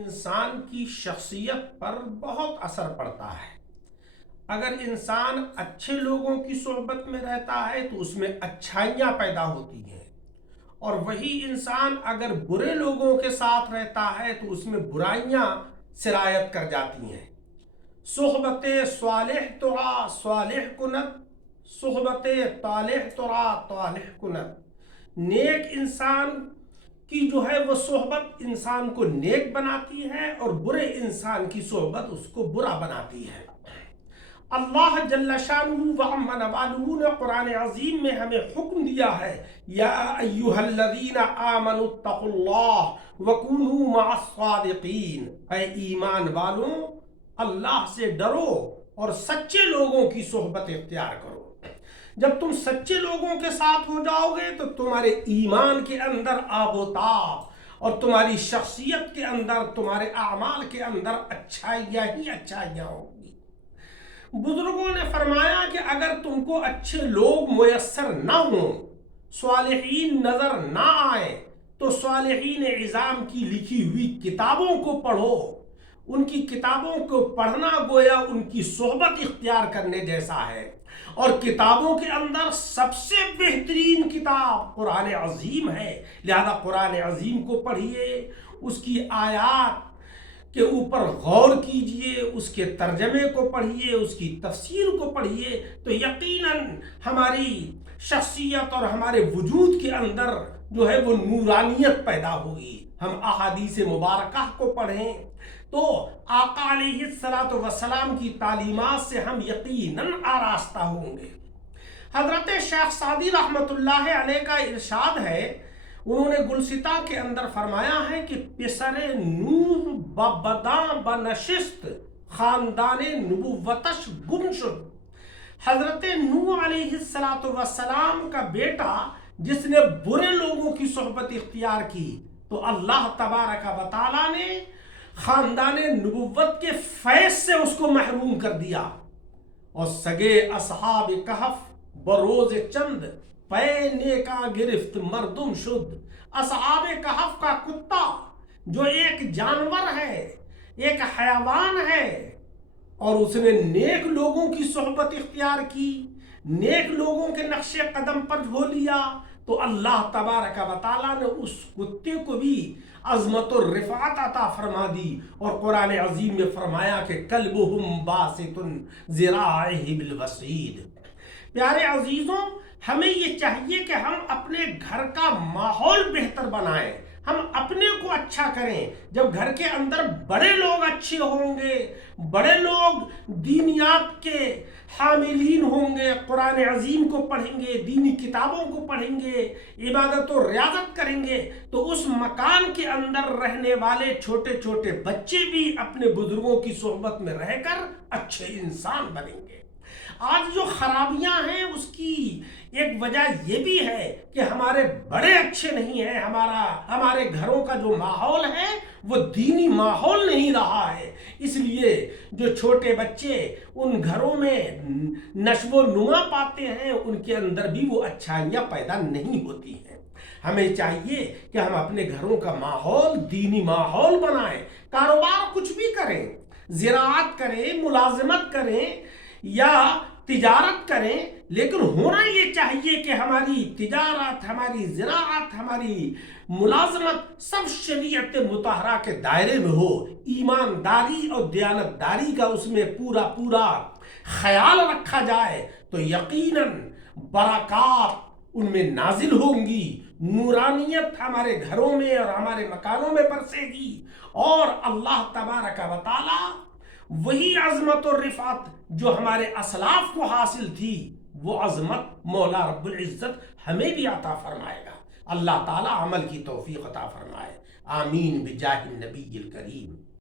انسان کی شخصیت پر بہت اثر پڑتا ہے۔ اگر انسان اچھے لوگوں کی صحبت میں رہتا ہے تو اس میں اچھائیاں پیدا ہوتی ہیں، اور وہی انسان اگر برے لوگوں کے ساتھ رہتا ہے تو اس میں برائیاں سرایت کر جاتی ہیں۔ صحبت صالح ترا صالح کنت، صحبت طالح ترا طالح کنت۔ نیک انسان کی جو ہے وہ صحبت انسان کو نیک بناتی ہے، اور برے انسان کی صحبت اس کو برا بناتی ہے۔ اللہ جل شانہ و عم نوالہ نے قرآن عظیم میں ہمیں حکم دیا ہے، یا ایھا الذین آمنوا اتقوا اللہ وکونوا مع الصادقین، اے ایمان والوں اللہ سے ڈرو اور سچے لوگوں کی صحبت اختیار کرو۔ جب تم سچے لوگوں کے ساتھ ہو جاؤ گے تو تمہارے ایمان کے اندر آب و تاب، اور تمہاری شخصیت کے اندر، تمہارے اعمال کے اندر اچھائیاں ہی اچھائیاں ہوں گی۔ بزرگوں نے فرمایا کہ اگر تم کو اچھے لوگ میسر نہ ہوں، صالحین نظر نہ آئے، تو صالحین عظام کی لکھی ہوئی کتابوں کو پڑھو۔ ان کی کتابوں کو پڑھنا گویا ان کی صحبت اختیار کرنے جیسا ہے، اور کتابوں کے اندر سب سے بہترین کتاب قرآن عظیم ہے، لہذا قرآن عظیم کو پڑھیے، اس کی آیات کے اوپر غور کیجئے، اس کے ترجمے کو پڑھیے، اس کی تفسیر کو پڑھیے، تو یقیناً ہماری شخصیت اور ہمارے وجود کے اندر جو ہے وہ نورانیت پیدا ہوگی۔ ہم احادیث مبارکہ کو پڑھیں تو آقا علیہ الصلاۃ والسلام کی تعلیمات سے ہم یقیناً آراستہ ہوں گے۔ حضرت شیخ سعدی رحمۃ اللہ علیہ کا ارشاد ہے، انہوں نے گلستہ کے اندر فرمایا ہے کہ پسر نوح ببداں بنشست، خاندان نبوتش گم شد۔ حضرت نوح علیہ السلام کا بیٹا جس نے برے لوگوں کی صحبت اختیار کی تو اللہ تبارک و تعالیٰ نے خاندان نبوت کے فیض سے اس کو محروم کر دیا، اور سگے اصحاب کہف بروز چند پے نیکا گرفت مردم شد۔ اصحاب کہف کا کتا جو ایک جانور ہے، ایک حیوان ہے، اور اس نے نیک لوگوں کی صحبت اختیار کی، نیک لوگوں کے نقش قدم پر ہو لیا، تو اللہ تبارک و تعالیٰ نے اس کتے کو بھی عظمت و رفعت عطا فرما دی، اور قرآن عظیم میں فرمایا کہ کلبہم باسط ذراعہ بالوصید۔ پیارے عزیزوں، ہمیں یہ چاہیے کہ ہم اپنے گھر کا ماحول بہتر بنائیں، ہم اپنے کو اچھا کریں۔ جب گھر کے اندر بڑے لوگ اچھے ہوں گے، بڑے لوگ دینیات کے حاملین ہوں گے، قرآن عظیم کو پڑھیں گے، دینی کتابوں کو پڑھیں گے، عبادت و ریاضت کریں گے، تو اس مکان کے اندر رہنے والے چھوٹے چھوٹے بچے بھی اپنے بزرگوں کی صحبت میں رہ کر اچھے انسان بنیں گے۔ آج جو خرابیاں ہیں اس کی ایک وجہ یہ بھی ہے کہ ہمارے بڑے اچھے نہیں ہیں، ہمارے گھروں کا جو ماحول ہے وہ دینی ماحول نہیں رہا ہے، اس لیے جو چھوٹے بچے ان گھروں میں نشو و نما پاتے ہیں ان کے اندر بھی وہ اچھائیاں پیدا نہیں ہوتی ہیں۔ ہمیں چاہیے کہ ہم اپنے گھروں کا ماحول دینی ماحول بنائیں، کاروبار کچھ بھی کریں، زراعت کریں، ملازمت کریں یا تجارت کریں، لیکن ہونا یہ چاہیے کہ ہماری تجارت، ہماری زراعت، ہماری ملازمت سب شریعت مطہرہ کے دائرے میں ہو، ایمانداری اور دیانتداری کا اس میں پورا خیال رکھا جائے، تو یقیناً برکات ان میں نازل ہوں گی، نورانیت ہمارے گھروں میں اور ہمارے مکانوں میں برسے گی، اور اللہ تبارک و تعالی وہی عظمت و رفعت جو ہمارے اسلاف کو حاصل تھی، وہ عظمت مولا رب العزت ہمیں بھی عطا فرمائے گا۔ اللہ تعالی عمل کی توفیق عطا فرمائے، آمین بجاہ النبی الکریم۔